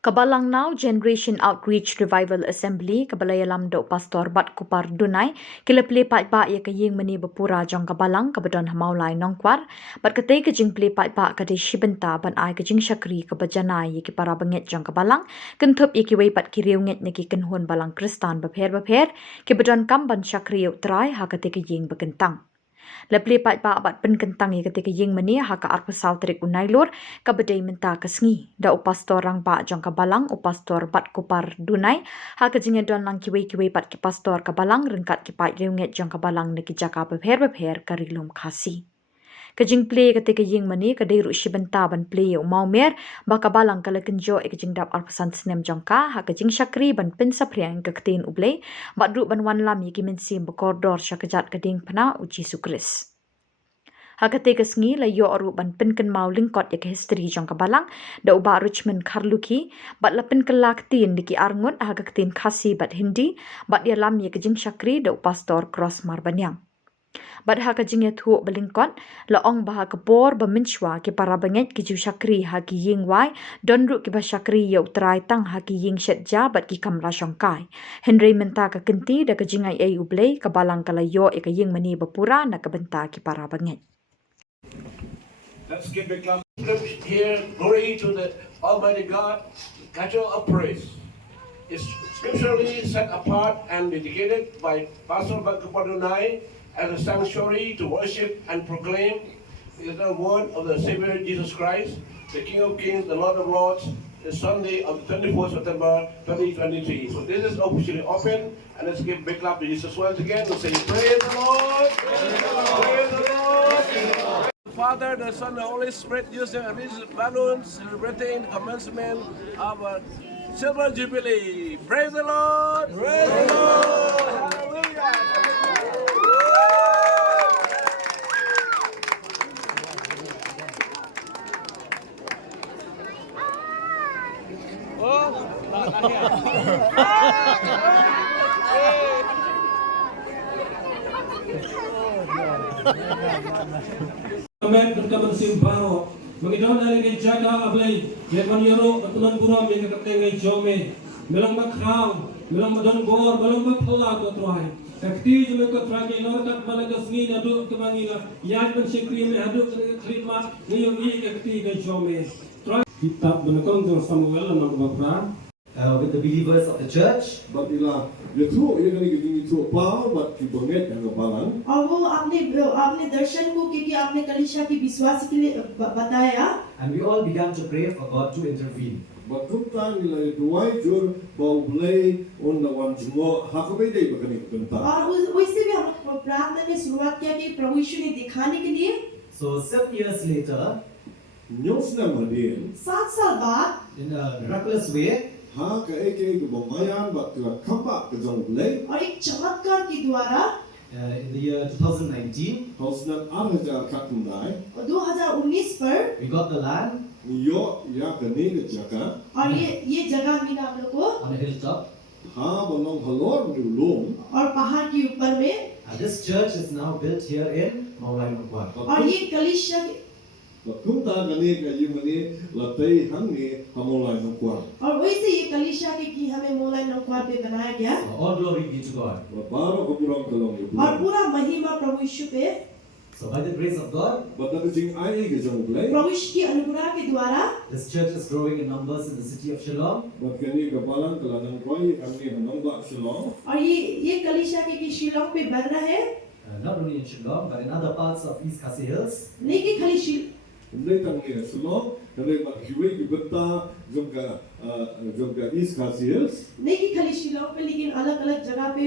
Balang Now Generation Outreach Revival Assembly ialam do pastor Batkupar Dunai kileple paidbah ia kaying meni Pura Jong Balang kabadon Mawlai Nongkwar katei jing paidbah kade shibynta ban ai Jingshakri janai ki para ngeit Jong Balang khynthup kiwei riewngeit ki khynhun Balang khristan bapher kabadon kam ban shakri trai kate Jing Kyntang. Leple paidbah bat Kyntang ketika jing meni haka arpasau terik unailur kabadai Mynta sngi da upastor rang ba Jong Balang upastor Batkupar Dunai haka jingedon lang kiwei pat ki pastor Balang rengkat ki riewngeit Jong Balang neki jaka bapher karilum Khasi. Kajing play ketika jing mani kadai ru shibynta ban play mau mer baka Balang kala kenjo jing dap arpasan snem jongka haka Jingshakri ban pensapriang keketin ublay badru ban wan lam yiki mensim bekordor syakajat kading pana Jisu Khrist. Hakate sngi la yo oru ban penken mau lingkot yak history Jong Balang da uba Richmond Karluki bat la penken laktin diki arngut haka ketin Khasi bat Hindi bat dia lam yak Jingshakri da upastor cross marbanyang. Badha ka jing thu belingkot la ong baha kebor bemenchwa ki para bangeit ki Jingshakri haki ying wai donru ki ba shakri yo trai tang haki ying shetja bat ki kamla shongkai Henry Mynta ka kenti da ka jingai ai ublay ka Balang kala yo ka ying mani Pura na ka benta ki para bangeit. Let's give big clap here. Glory to the Almighty God. Cattle of praise is scripturally set apart and dedicated by Pastor Batkupar Dunai as a sanctuary to worship and proclaim the word of the Savior Jesus Christ, the King of Kings, the Lord of Lords, the Sunday of the 24th September 2023. So this is officially open, and let's give big clap to Jesus once again and say, praise the Lord! Praise the Lord! Praise the Lord! The Father, the Son, the Holy Spirit use the balloons celebrating the commencement of a silver jubilee. Praise the Lord! Praise the Lord! Hallelujah! Amen berkabar simparo mengidon dari jaga ablay lepan yero ketulan buram yang ketengah jome melang makrang melang madon bor melang makpala to trai kakti jume ko trai ke lor kat balaga sngi adu ke mangila yan ben shakri me adu khritma niyo i kakti ke jome trai kitab benakon to Samuel nak bapher with the believers of the church. But ila yathu ye kani gini thu pa but ki bonget Jong Balang और वो आपने दर्शन को क्योंकि आपने कलीसिया की विश्वास के लिए बताया And we all began to pray for God to intervene. but Kyntang ila duai jur bau blay on the one mo hakabe dei bakani Kyntang और वैसे भी हम प्रार्थना में शुरुआत किया कि प्रभु यीशु ने दिखाने के लिए So 7 years later, nyosna madin 7 साल बाद in a miraculous way, ha ka eke ke bomayan but ka kaba ke Jong blay और एक चमत्कार के द्वारा in the year 2019, hausnan arja katundai और 2019 पर we got the land yo ya kani ke jaka और ये जगह मिला हम लोग को on a hilltop. ha bonong halor du lom और पहाड़ के ऊपर में And this church is now built here in Mawlai Nongkwar. और ये कलीसिया but Kyntang kani ka yimani latei hangi Mawlai Nongkwar और वैसे ये कलीसिया के कि हमें मौलाई नौकवार पे बनाया गया So all glory be to God. baro ko purang kalong और पूरा महिमा प्रभु यीशु पे So by the grace of God, but na jing ai ke Jong blay प्रभु यीशु की अनुग्रह के द्वारा this church is growing in numbers in the city of Shillong. but kani ka Balang kalanang koi kami hanong ba Shillong और ये कलीसिया के कि शिलोंग पे बढ़ रहा है Not only in Shillong, but in other parts of East Khasi Hills. नहीं कि खाली Hindi tangi Shillong kani mat kiwei ki benta jong ka East Khasi Hills नहीं कि खाली शिलोंग पे लेकिन अलग अलग जगह पे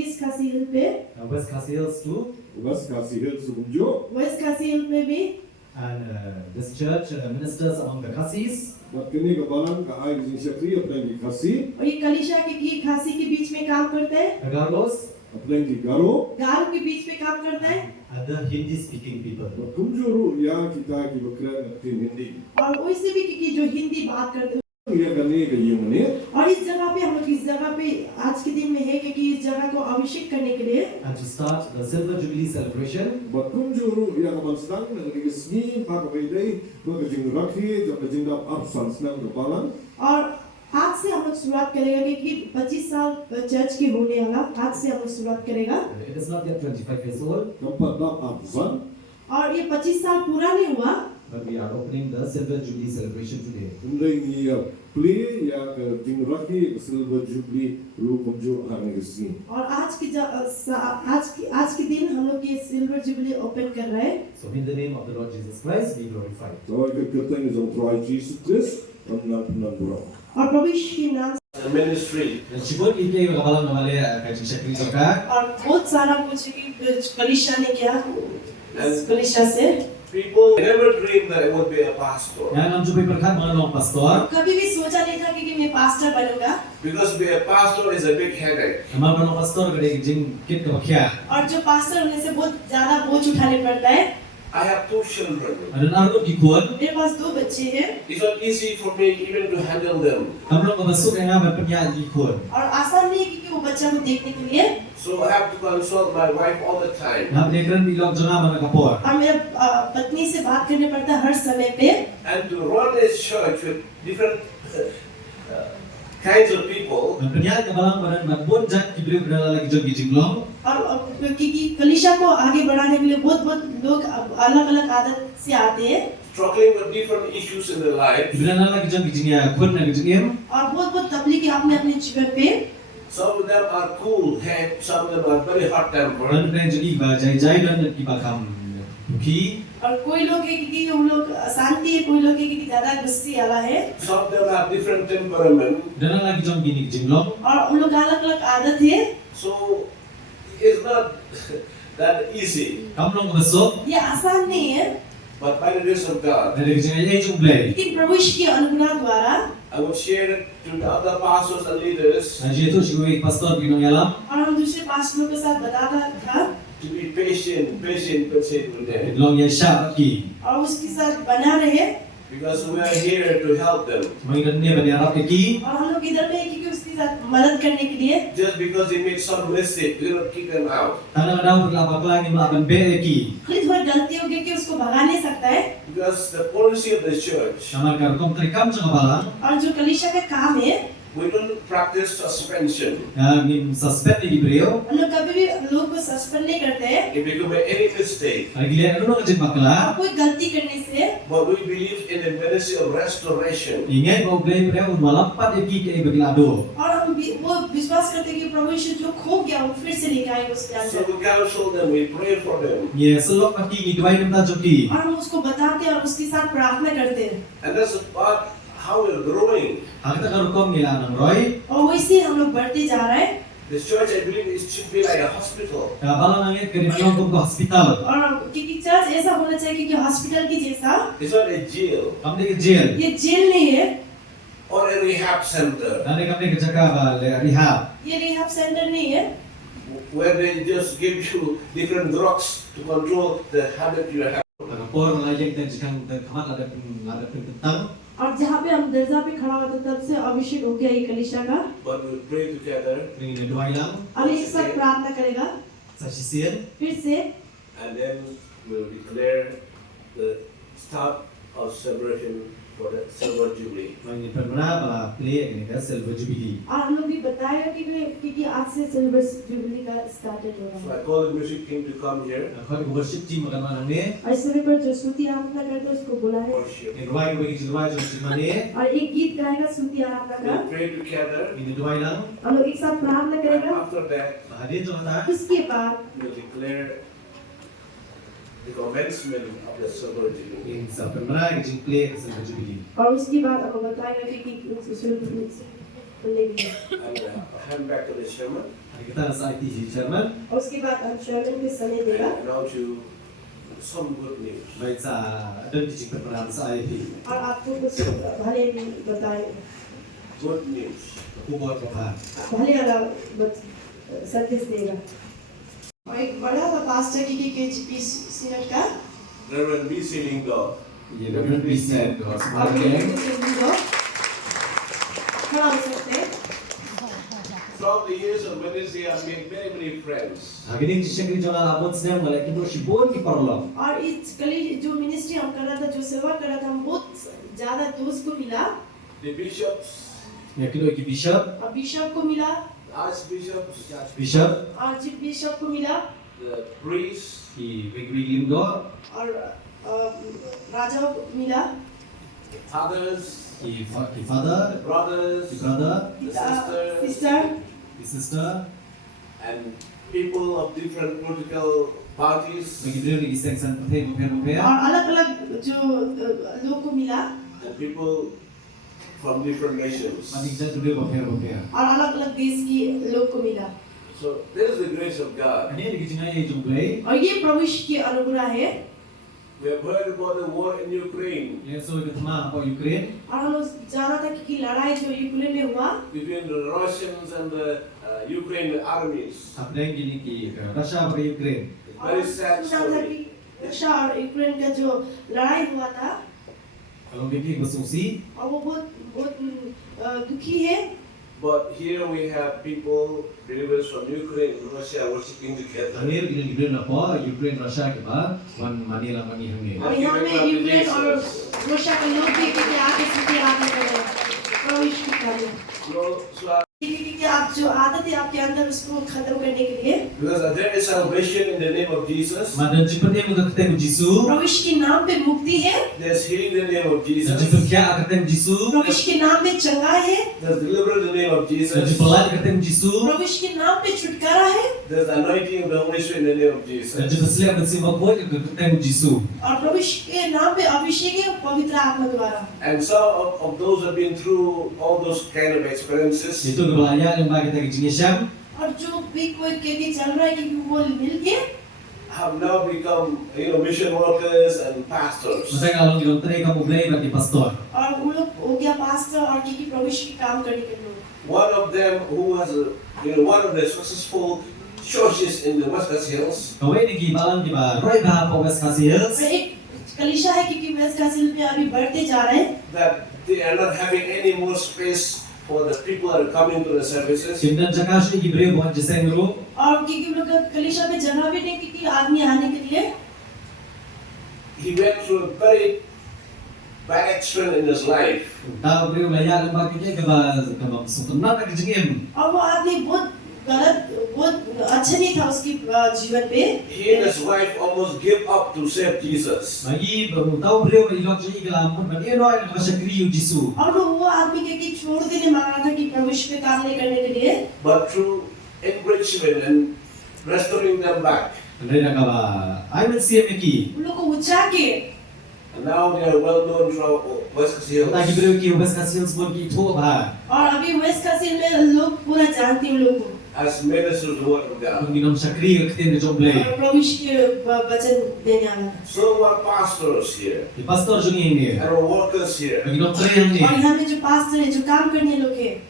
ईस्ट खासी हिल पे West Khasi Hills too. West Khasi Hills unjo West Khasi hill में भी And this church ministers among the Khasis. but kani ka Balang ka ai Jingshakri apne ki Khasi और ये कलीसिया के की खासी के बीच में काम करता है The Garlos apne ki Garo गारो के बीच में काम करता है and the Hindi speaking people. but kumjo ru ya kita ki bakran tin Hindi और वैसे भी कि जो हिंदी बात करते हैं ya kani ka yimani और और इस जगह पे हम लोग इस जगह पे आज के दिन में है कि इस जगह को अभिषेक करने के लिए And to start the Silver Jubilee celebration, Bakunjuru ialam snang dengan sngi pakai bagi Jingshakri jom Jingshakri absan snang ke Balang. और आज से हम लोग शुरुआत करेगा कि 25 साल चर्च के होने वाला आज से हम लोग शुरुआत करेगा it is not yet 25 years old, Tempat dak absan. और ये 25 साल पूरा नहीं हुआ but we are opening the Silver Jubilee celebration today. Kemudian ia plie ya ke Jingshakri Silver Jubilee rukunju hari kesini. और आज के दिन हम लोग ये सिल्वर जुबली ओपन कर रहे हैं So in the name of the Lord Jesus Christ, be glorified. Jadi kita ini jom trai Jisu Khrist dan Pura. और प्रभु यीशु के नाम The ministry. Dan cibut kita yang kabalang namale Jingshakri juga. और बहुत सारा कुछ कलीसिया ने किया कलीसिया से People never dreamed that I would be a pastor. Yang am jumpa berkat mengenal pastor. कभी भी सोचा नहीं था कि मैं पास्टर बनूंगा Because being a pastor is a big headache. Amal mengenal pastor kadang jing kit kebakia. और जो पास्टर होने से बहुत ज्यादा बोझ उठाने पड़ता है I have 2 children. Ada narut gikuan. मेरे पास 2 बच्चे हैं It's not easy for me even to handle them. Kamu ngebasuk yang berpenyak gikuan. और आसान नहीं है क्योंकि वो बच्चा को देखने के लिए So I have to consult my wife all the time. Nah, dekran bilang jangan mana kapor. और मेरे पत्नी से बात करने पड़ता है हर समय पे And to run a church with different kinds of people, Penyak kabalang badan babon jak kibri berada lagi jong jinglong. और क्योंकि कलीसिया को आगे बढ़ाने के लिए बहुत लोग अलग अलग आदत से आते हैं struggling with different issues in their life. Berada lagi jong jingnya kun lagi jingem. और बहुत तकलीफ अपने अपने जीवन पे Some of them are cool head, some of them are very hot tempered. Dan pengen jadi jai dan kibakam buki. और कोई लोग है कि उन लोग शांति है कोई लोग है कि ज्यादा गुस्से वाला है Some of them have different temperament. Dan lagi jong gini jinglong. और उन लोग अलग अलग आदत है So it's not that easy. Kamu nong ngebasuk. ये आसान नहीं है But by the grace of God, Dari jingnya jong play. लेकिन प्रभु यीशु के अनुग्रह द्वारा I would share it to the other pastors and leaders Haji itu kiwei pastor binong ialam. और हम दूसरे पास्टरों के साथ बताता था to be patient with them. Long ya syak ki. और उसके साथ बना रहे Because we are here to help them. Mengidan dia bani Arab ki. और हम लोग इधर में क्योंकि उसके साथ मदद करने के लिए Just because they make some mistake, we don't kick them out. Kadang-kadang berlapak lagi melakukan be ki. खुद थोड़ी गलती हो गई कि उसको भगा नहीं सकता है Because the policy of the church, Sama karkom trikam sa kabalang. और जो कलीसिया का काम है we don't practice suspension. Nim suspend di beliau. हम लोग कभी भी लोग को सस्पेंड नहीं करते हैं If you commit any mistake, Lagi lihat dulu ngejin bakla. और कोई गलती करने से but we believe in the ministry of restoration. Ingat mau beli beliau malapat ki ke beglado. और हम वो विश्वास करते हैं कि प्रभु यीशु जो खो गया वो फिर से लेकर आएगा उसके So अंदर we counsel them, we pray for them. Ye selok pati ni dua minta joki. और हम उसको बताते हैं और उसके साथ प्रार्थना करते हैं And that's about how we're growing. Kita karukom nila nang Roy. और वैसे हम लोग बढ़ते जा रहे हैं The church, I believe, it should be like a hospital. Kabalang nangit ke dibilang ke hospital. और क्योंकि चर्च ऐसा होना चाहिए कि हॉस्पिटल की जैसा It's not a jail Kami ke jail. ये जेल नहीं है or a rehab center Nanti kami ke jaga ba rehab. ये रिहैब सेंटर नहीं है where they just give you different drugs to control the habit you have. Kapor lajeng dan jikang dan kamat ada tentang. और जहाँ पे हम दरजा पे खड़ा होता तब से अभिषेक हो गया ये कलीसिया का But we pray together Ini dua ilang. अब एक साथ प्रार्थना करेगा Saksi sien. फिर से and then we'll declare the start of celebration for the Silver Jubilee. Ini pernah bala play ini kan Silver Jubilee. और हम लोग भी बताया कि आज से सिल्वर जुबली का स्टार्टेड हो So रहा I call the music team to come here. Kalau di worship team makan mana ni? है और इस समय पर जो स्तुति आराधना करते हैं उसको बुलाए Worship. Ini dua yang bagi dua jom di mana? और एक गीत गाएगा स्तुति आराधना का We'll pray together. Ini dua ilang. हम लोग एक साथ प्रार्थना And करेगा after that, Hadir jom ada. उसके बाद we'll declare the commencement of the Silver Jubilee. Ini sa pernah jing play Silver Jubilee. और उसके बाद आपको बताएगा कि उसमें बोलेंगे And hand back to the chairman. Hari kita sa IT chairman. और उसके बाद हम चेयरमैन को समय देगा And now to some good news. Baik sa dan jing pernah sa IT. और आपको कुछ भले भी बताए Good news. Kubur apa? भले वाला संदेश देगा और एक बड़ा सा पास्टर की केजीपी सीनियर का Reverend B. Sealing God. Ia dah bisa. आप ये खड़ा हो सकते हैं the years of ministry, I've made many friends. Gini Jingshakri jona abot sedang mulai kita shibon ki parlong. और इस कली जो मिनिस्ट्री हम कर रहा था, जो सेवा कर रहा था, हम बहुत ज़्यादा दोस्त को मिला, The bishops, Ya kita ki bishop, और बिशप को मिला, archbishops, bishop, और चीफ बिशप को मिला, the priests, ki Wigwi Limdo, और राजा को मिला, the fathers, ki father, the brothers, ki brother, the sisters, sister, ki sister, and people of different political parties, bagi dia ni kisah san putih. और अलग-अलग जो लोग को मिला, and people from different nations. Mati kita tu dia bapher. और अलग-अलग देश की लोग को मिला, So this is the grace of God. Ini di kijingai jumpai. और ये प्रभु की अनुग्रह है, We have heard about the war in Ukraine Ya so kita tama apa Ukraine. और हम लोग जाना था कि लड़ाई जो यूक्रेन में हुआ, between the Russians and the Ukrainian armies. Apa yang gini ki Russia apa Ukraine. Very sad सुना था story. कि रशिया और यूक्रेन का जो लड़ाई हुआ था, Kalau begini berfungsi, और वो बहुत दुखी है, But here we have people, believers from Ukraine and Russia worshiping together. Akhir gini Ukraine apa Ukraine Russia ke ba, wan Manila mani hangi. और यहाँ में यूक्रेन और रशिया के लोग भी कि आके सीधे आगे कर रहे हैं, प्रभु यीशु की कार्य। So कि आप जो आदत है आपके अंदर उसको खत्म करने के लिए, because there is salvation in the name of Jesus, Madan cipatnya muka ketemu Jisu, प्रभु यीशु के नाम पे मुक्ति है, there's healing in the name of dan Jesus, Jisu kia ketemu Jisu, प्रभु यीशु के नाम पे चंगाई है, there's deliverance in the name of dan Jesus, Jipelat ketemu Jisu, प्रभु यीशु के नाम पे छुटकारा है, there's anointing of the Holy Spirit in the name of dan Jesus. Jipeslep dan Simbapoi ketemu Jisu. और प्रभु यीशु के नाम पे अभिषेक है पवित्र आत्मा द्वारा। And some of those who have been through all those kind of experiences, Itu kebelayaan yang bagi kita ke Jingshakri. और जो भी कोई के चल रहा है कि वो मिलके have now become, mission workers and pastors. Masa kalau kita try kamu boleh bagi pastor. और वो लोग हो गया पास्टर और की प्रभु यीशु के काम करने के लोग। One of them who has one of the successful churches in the West Khasi Hills, Kau ini di Balang di bawah Roy Bahar Pogas Khasi Hills. और एक कलीसिया है क्योंकि वेस्ट कासिल में अभी बढ़ते जा रहे हैं, that they are not having any more space for the people that are coming to the services. Kyntang Jakash ini beri buat desain dulu. और क्योंकि लोग कलीसिया में जगह भी नहीं क्योंकि आदमी आने के लिए, He went through a very bad experience in his life. Tahu beri belayar lembag ini ke bawah sempurna ke Jingim. और वो आदमी बहुत गलत, बहुत अच्छा नहीं था उसकी जीवन पे। He and his wife almost gave up to save Jesus. Bagi tahu beri ilok jadi kelam pun bagi Roy ke shakri Jisu. और वो आदमी के छोड़ देने मांगा था कि प्रभु यीशु पे काम नहीं करने के लिए, But through encouragement and restoring them back, Dari nak kalah. I will see Meki. उन लोग को उठा के and now they are well known throughout West Khasi Hills. Lagi beri ki Ubas Khasi Hills pun ki itu bah. और अभी waste कासिल में लोग पूरा जानते हैं उन लोगों को, As ministers of the word of God. Minum shakri ke kita ni jomble. और प्रभु यीशु के वचन देने वाला था। So are pastors here, Di pastor jungi ini. and our workers here. Bagi dokter yang ni. और यहाँ में जो पास्टर है, जो काम करने लोग हैं,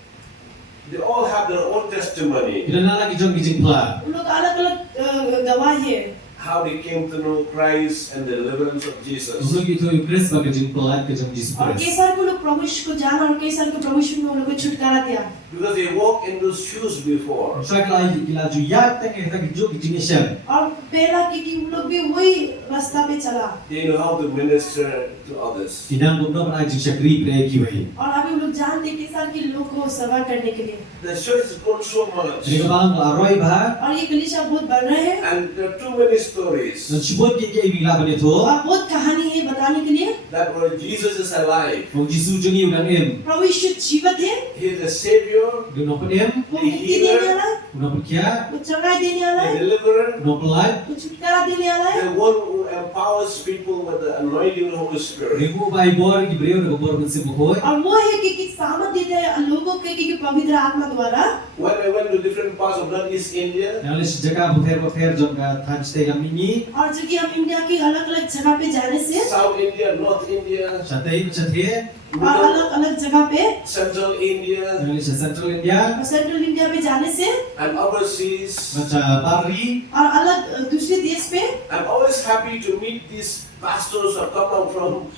They all have their own testimony, Kita nak lagi jom kijing pula. उन लोग अलग-अलग गवाही है, how they came to know Christ and the deliverance of Jesus. Untuk itu Chris bagi jing pula ke jom Jisu और Khrist. कई साल को लोग प्रभु यीशु को जाना और कई साल को प्रभु यीशु ने उन लोगों को छुटकारा दिया, Because they walked in those shoes before. Saya lagi kila juyak tak kita kijung kijing Islam. और पहला क्योंकि उन लोग भी वही रास्ता पे चला, They know how to minister to others. Tidak benar benar Jingshakri plie kiwei. और अभी उन लोग जानते हैं कई साल के लोग को सेवा करने के लिए, The church has grown so much, Jadi kebalang Roy bah. और ये कलीसिया बहुत बढ़ रहे हैं, and there are too many stories Dan sebut ki bila benda tu. और बहुत कहानी है बताने के लिए। that where Jesus is alive. Mau Jisu jungi ulang em. प्रभु यीशु जीवित है, He is the Savior, Dia nak em. वो मुक्ति देने वाला है, Nak perkia. वो चंगाई देने वाला the है, Deliverer, Nak pelai. वो छुटकारा देने वाला है, the one who empowers people with the anointing of the Holy Spirit. Ribu bai bor ki beriu nak bor bensi bukoi. और वो है कि सामर्थ देते हैं लोगों के कि पवित्र आत्मा द्वारा। When I went to different parts of Northeast India, Yang les jaga bukher jom ka than stay lam ini. और जो कि हम इंडिया की अलग-अलग जगह पे जाने से South India, North India, Satai chathe. और अलग-अलग जगह पे Central India, Yang les Central India. और सेंट्रल इंडिया पे जाने से and overseas, Macam Bari. और अलग दूसरे देश पे, I'm always happy to meet these pastors who have come out from,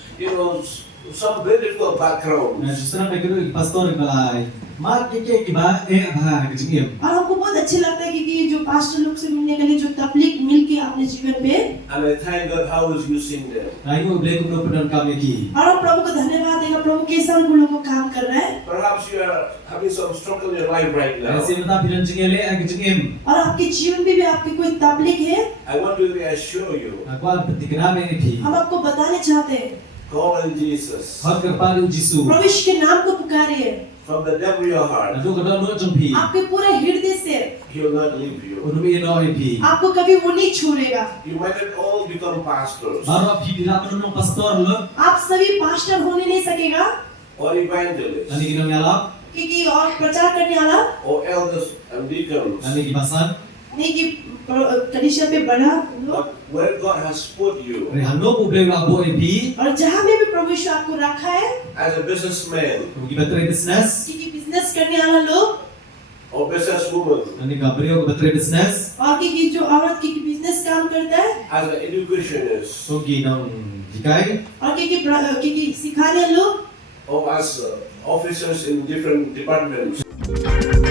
some very difficult background. Justru mereka itu pastor balai. Mat ke kiba abah ke jing. और हमको बहुत अच्छा लगता है कि ये जो पास्टर लोग से मिलने के लिए जो तबलीग मिलके अपने जीवन पे, And I thank God how He's using them. Ayo boleh kumpul pedan kami ki. और हम प्रभु को धन्यवाद देगा प्रभु कैसा उन लोगों को काम कर रहा है। Perhaps you are having some struggle in your life right now. Saya minta pedan jing ele ke jing. और आपके जीवन में भी आपकी कोई तबलीग है, I want to reassure you, Aku bertiga ini ki. हम आपको बताने चाहते हैं call on Jesus. Hot kepada Jisu. प्रभु यीशु के नाम को पुकारिए, From the depth of your heart, Aduh kada no jumpi. आपके पूरे हृदय से, He will not leave you. Udah ini no epi. आपको कभी वो नहीं छोड़ेगा। You might not all become pastors Baru api tidak menunjuk pastor lo. आप सभी पास्टर होने नहीं सकेगा, or evangelists Nanti kita nyalap. क्योंकि और प्रचार करने वाला or elders and deacons. Nanti kibasan. नहीं कि कलीसिया पे बढ़ा लोग, But where God has put you Rehano boleh labo epi. और जहाँ में भी प्रभु यीशु आपको रखा है, as a businessman Kita try business. क्योंकि बिजनेस करने वाला लोग or businesswoman, Nanti Gabriel kita try business. और क्योंकि जो औरत की बिजनेस काम करता है, as an educationist, So kita jikai. और क्योंकि सिखाने लोग, or as officers in different departments.